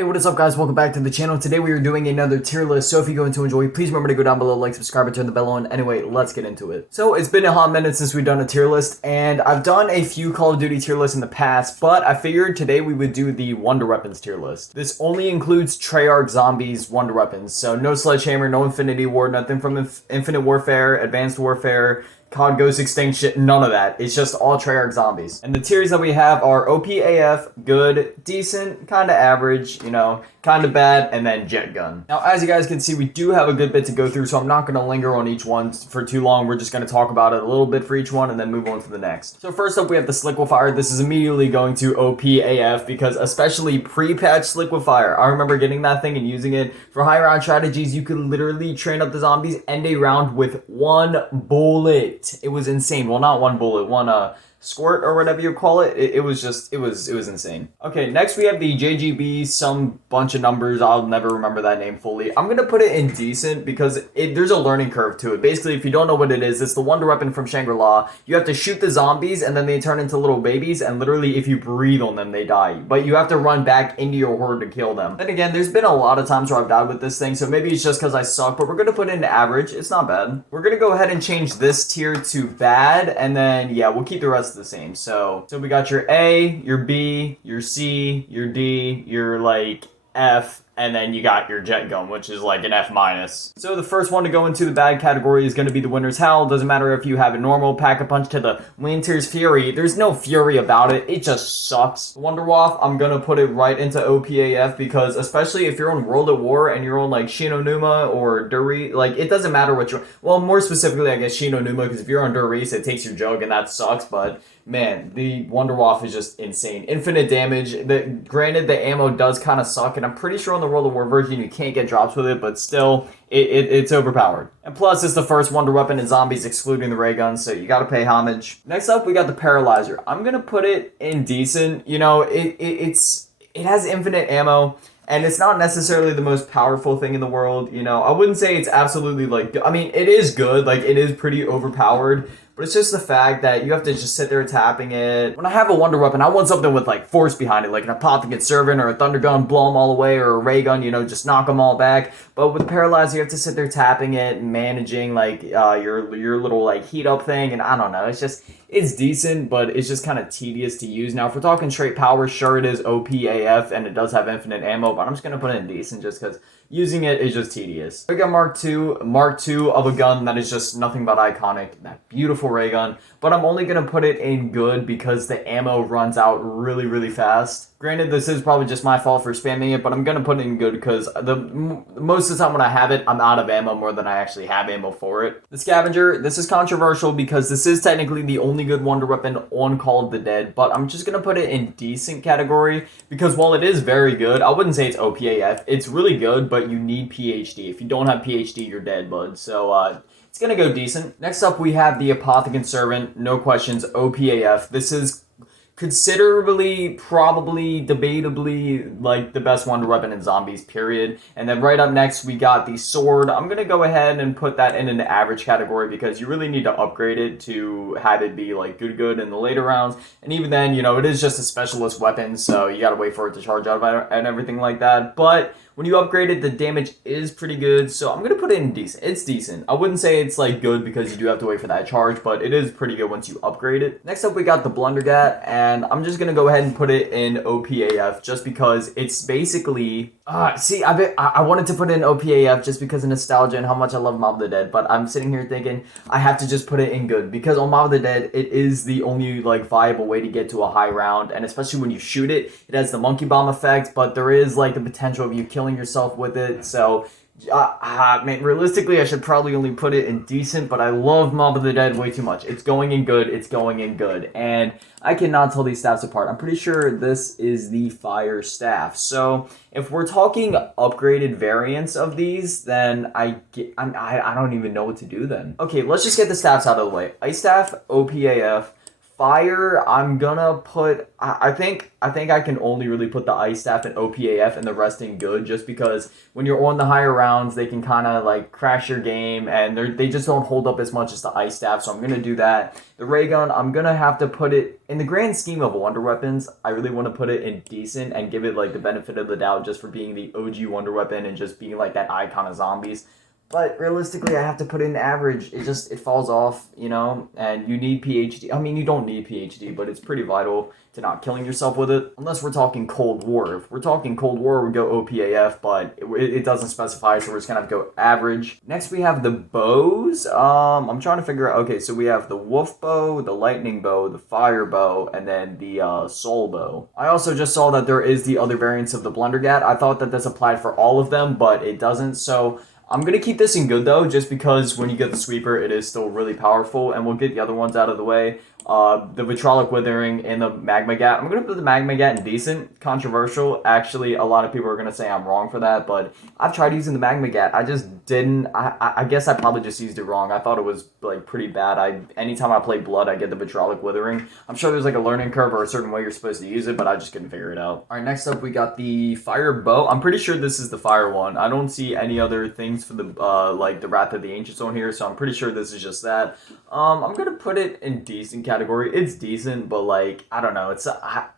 Hey, what is up guys? Welcome back to the channel. Today we are doing another tier list, so if you're going to enjoy, please remember to go down below, like, subscribe, and turn the bell on. Anyway, let's get into it. So it's been a hot minute since we've done a tier list, and I've done a few Call of Duty tier lists in the past, but I figured today we would do the Wonder Weapons tier list. This only includes Treyarch Zombies Wonder Weapons, so no Sledgehammer, no Infinity Ward, nothing from Infinite Warfare, Advanced Warfare, COD Ghost Extinction, none of that. It's just all Treyarch Zombies. And the tiers that we have are OPAF, good, decent, kind of average, you know, kind of bad, and then Jet Gun. Now, as you guys can see, we do have a good bit to go through, so I'm not going to linger on each one for too long. We're just going to talk about it a little bit for each one and then move on to the next. So first up, we have the Sliquifier. This is immediately going to OPAF because especially pre-patch Sliquifier, I remember getting that thing and using it for high round strategies. You could literally train up the zombies, end a round with one bullet. It was insane. Well, not one bullet, one squirt or whatever you call it. It was insane. Okay, next we have the JGB, some bunch of numbers. I'll never remember that name fully. I'm gonna put it in decent because there's a learning curve to it. Basically, if you don't know what it is, it's the Wonder Weapon from Shangri-La. You have to shoot the zombies and then they turn into little babies, and literally if you breathe on them, they die. But you have to run back into your horde to kill them. Then again, there's been a lot of times where I've died with this thing, so maybe it's just because I suck, but we're gonna put it in average. It's not bad. We're gonna go ahead and change this tier to bad, and then yeah, we'll keep the rest the same. So we got your A, your B, your C, your D, your like F, and then you got your Jet Gun, which is like an F minus. So the first one to go into the bad category is going to be the Winter's Howl. Doesn't matter if you have a normal Pack-a-Punch to the Winter's Fury. There's no fury about it. It just sucks. Wonderwaff, I'm going to put it right into OPAF because especially if you're on World at War and you're on like Shinonuma or Duri, like it doesn't matter what you're, well, more specifically I guess Shinonuma, because if you're on Durice, it takes your jug and that sucks, but man, the Wonderwaff is just insane. Infinite damage. Granted, the ammo does kind of suck, and I'm pretty sure on the World of War version you can't get drops with it, but still, it's overpowered. And plus, it's the first Wonder Weapon in Zombies excluding the ray guns, so you gotta pay homage. Next up, we got the Paralyzer. I'm gonna put it in decent. You know, it has infinite ammo, and it's not necessarily the most powerful thing in the world. You know, I wouldn't say it's absolutely like, I mean, it is good, like it is pretty overpowered, but it's just the fact that you have to just sit there tapping it. When I have a Wonder Weapon, I want something with like force behind it, like an Apothicate Servant or a Thunder Gun, blow them all away, or a Ray Gun, you know, just knock them all back. But with Paralyzer, you have to sit there tapping it and managing like your little like heat up thing, and I don't know, it's decent, but it's just kind of tedious to use. Now, if we're talking straight power, sure it is OPAF, and it does have infinite ammo, but I'm just going to put it in decent just because using it is just tedious. We got Mark II of a gun that is just nothing but iconic, that beautiful ray gun, but I'm only going to put it in good because the ammo runs out really, really fast. Granted, this is probably just my fault for spamming it, but I'm going to put it in good because most of the time when I have it, I'm out of ammo more than I actually have ammo for it. The Scavenger, this is controversial because this is technically the only good Wonder Weapon on Call of the Dead, but I'm just going to put it in decent category because while it is very good, I wouldn't say it's OPAF. It's really good, but you need PhD. If you don't have PhD, you're dead, bud. So, it's going to go decent. Next up, we have the Apothicate Servant. No questions, OPAF. This is considerably, probably, debatably, like the best Wonder Weapon in Zombies, period. And then right up next, we got the Sword. I'm going to go ahead and put that in an average category because you really need to upgrade it to have it be like good in the later rounds. And even then, you know, it is just a specialist weapon, so you got to wait for it to charge out and everything like that. But when you upgrade it, the damage is pretty good, so I'm going to put it in decent. It's decent. I wouldn't say it's like good because you do have to wait for that charge, but it is pretty good once you upgrade it. Next up, we got the Blundergat, and I'm just going to go ahead and put it in OPAF just because it's basically... see, I wanted to put it in OPAF just because of nostalgia and how much I love Mob of the Dead, but I'm sitting here thinking I have to just put it in good because on Mob of the Dead, it is the only like viable way to get to a high round, and especially when you shoot it, it has the monkey bomb effect, but there is like the potential of you killing yourself with it, so... man, realistically, I should probably only put it in decent, but I love Mob of the Dead way too much. It's going in good, and I cannot tell these staffs apart. I'm pretty sure this is the Fire Staff. So, if we're talking upgraded variants of these, then I don't even know what to do then. Okay, let's just get the staffs out of the way. Ice Staff, OPAF, fire, I'm gonna put. I think I can only really put the ice staff in OPAF and the rest in good, just because when you're on the higher rounds, they can kind of like crash your game, and they just don't hold up as much as the ice staff. So I'm gonna do that. The ray gun, I'm gonna have to put it in the grand scheme of wonder weapons. I really want to put it in decent and give it like the benefit of the doubt, just for being the OG wonder weapon and just being like that icon of zombies. But realistically, I have to put in average. It falls off, and you need PhD. I mean, you don't need PhD, but it's pretty vital to not killing yourself with it. Unless we're talking Cold War. If we're talking Cold War, we go OPAF, but it doesn't specify, so we're just gonna have to go average. Next, we have the bows. I'm trying to figure out. Okay, so we have the wolf bow, the lightning bow, the fire bow, and then the soul bow. I also just saw that there is the other variants of the blundergat. I thought that this applied for all of them, but it doesn't. So I'm going to keep this in good, though, just because when you get the sweeper, it is still really powerful, and we'll get the other ones out of the way. The Vitrolic Withering and the Magma Gat. I'm going to put the Magma Gat in decent. Controversial. Actually, a lot of people are going to say I'm wrong for that, but I've tried using the Magma Gat. I just didn't. I guess I probably just used it wrong. I thought it was like pretty bad. Anytime I play Blood, I get the Vitrolic Withering. I'm sure there's like a learning curve or a certain way you're supposed to use it, but I just couldn't figure it out. All right, next up we got the Fire Bow. I'm pretty sure this is the fire one. I don't see any other things for the like the Wrath of the Ancients on here, so I'm pretty sure this is just that. I'm gonna put it in decent category. It's decent, but like I don't know. It's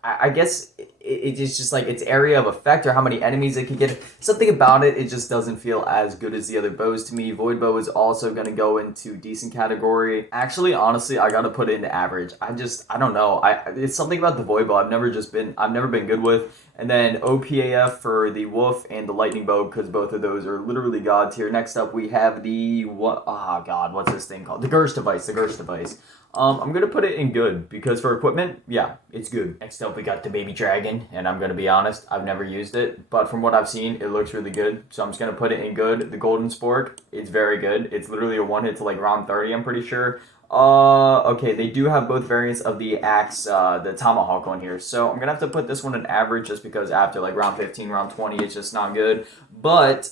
I guess it's just like its area of effect or how many enemies it can get. Something about it just doesn't feel as good as the other bows to me. Void Bow is also gonna go into decent category. Actually, honestly, I gotta put it in average. I don't know. It's something about the Void Bow I've never been good with. And then OPAF for the Wolf and the Lightning Bow, because both of those are literally god tier. Next up, we have the what's this thing called? The Gersh device. I'm gonna put it in good because for equipment, yeah, it's good. Next up, we got the Baby Dragon, and I'm gonna be honest, I've never used it, but from what I've seen, it looks really good. So I'm just gonna put it in good. The Golden Spork, it's very good. It's literally a one hit to like round 30, I'm pretty sure. Okay, they do have both variants of the axe, the tomahawk on here. So I'm gonna have to put this one in average just because after like round 15, round 20, it's just not good. But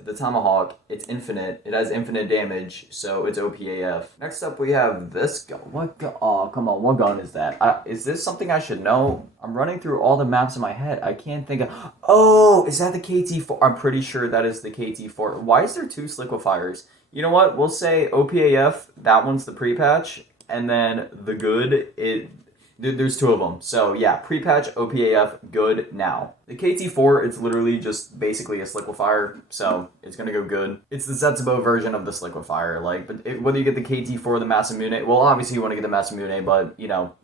the tomahawk, it's infinite. It has infinite damage, so it's OPAF. Next up, we have this gun. Oh, come on, what gun is that? Is this something I should know? I'm running through all the maps in my head. I can't think of. Oh, is that the KT4? I'm pretty sure that is the KT4. Why is there two Sliquifiers? You know what? We'll say OPAF, that one's the pre-patch, and then the good, there's two of them. So yeah, pre-patch, OPAF, good now. The KT4, it's literally just basically a Sliquifier, so it's gonna go good. It's the Setsubo version of the Sliquifier, whether you get the KT4 or the Masamune, well, obviously you want to get the Masamune, but,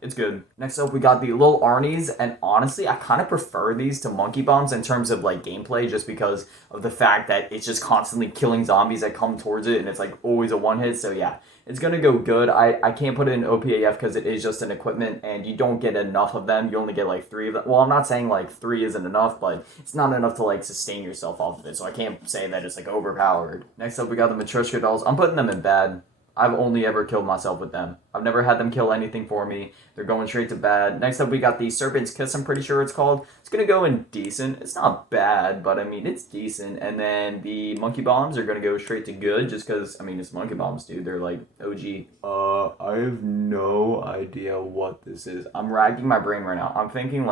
it's good. Next up, we got the Lil Arnie's, and honestly, I kind of prefer these to Monkey Bombs in terms of, gameplay, just because of the fact that it's just constantly killing zombies that come towards it, and it's, always a one-hit, so yeah. It's going to go good. I can't put it in OPAF because it is just an equipment, and you don't get enough of them. You only get, 3 of them. Well, I'm not saying, 3 isn't enough, but it's not enough to, sustain yourself off of it, so I can't say that it's, overpowered. Next up, we got the Matryoshka dolls. I'm putting them in bad. I've only ever killed myself with them. I've never had them kill anything for me. They're going straight to bad. Next up, we got the Serpent's Kiss, I'm pretty sure it's called. It's going to go in decent. It's not bad, but, it's decent. And then the Monkey Bombs are going to go straight to good, just because, it's Monkey Bombs, dude. They're, OG. I have no idea what this is. I'm racking my brain right now. I'm thinking,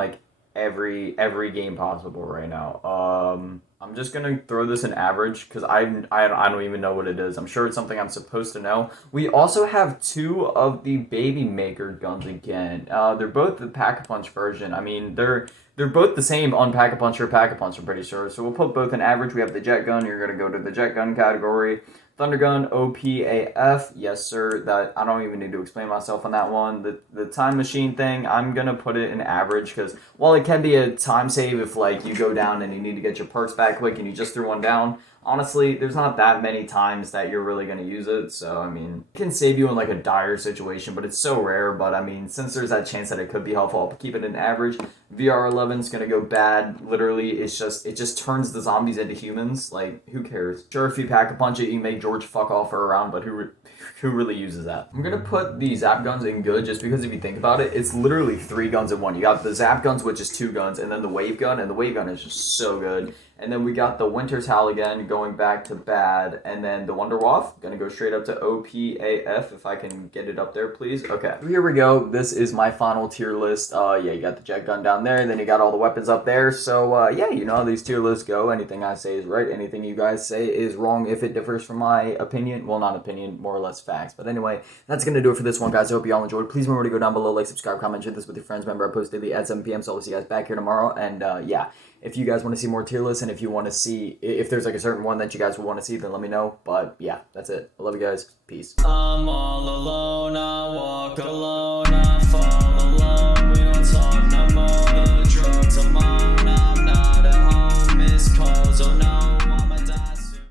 every game possible right now. I'm just gonna throw this in average because I don't even know what it is. I'm sure it's something I'm supposed to know. We also have 2 of the Baby Maker guns again. They're both the Pack-a-Punch version. They're both the same on Pack-a-Punch or Pack-a-Punch, I'm pretty sure. So we'll put both in average. We have the Jet Gun. You're gonna go to the Jet Gun category. Thunder Gun, OPAF, yes sir, that I don't even need to explain myself on that one. The Time Machine thing, I'm going to put it in average, because while it can be a time save if you go down and you need to get your perks back quick and you just threw one down, honestly, there's not that many times that you're really going to use it, so, it can save you in, a dire situation, but it's so rare, but, since there's that chance that it could be helpful, I'll keep it in average. VR11's going to go bad, literally, it just turns the zombies into humans, who cares? Sure, if you Pack-a-Punch it, you make George fuck off for a round, but who Who really uses that? I'm gonna put the Zap guns in good just because if you think about it, it's literally 3 guns in one. You got the Zap guns, which is 2 guns, and then the Wave gun, and the Wave gun is just so good. And then we got the Winter's Howl again, going back to bad, and then the Wonder Waff, gonna go straight up to OPAF, if I can get it up there, please. Okay, here we go. This is my final tier list. Yeah, you got the jet gun down there, and then you got all the weapons up there. So, yeah, you know how these tier lists go. Anything I say is right. Anything you guys say is wrong if it differs from my opinion. Well, not opinion, more or less facts. But anyway, that's gonna do it for this one, guys. I hope you all enjoyed. Please remember to go down below, like, subscribe, comment, share this with your friends. Remember, I post daily at 7 p.m., so I'll see you guys back here tomorrow. And, yeah. If you guys want to see more tier lists and if you want to see, if there's like a certain one that you guys would want to see, then let me know. But yeah, that's it. I love you guys. Peace. I'm all alone, I walk alone.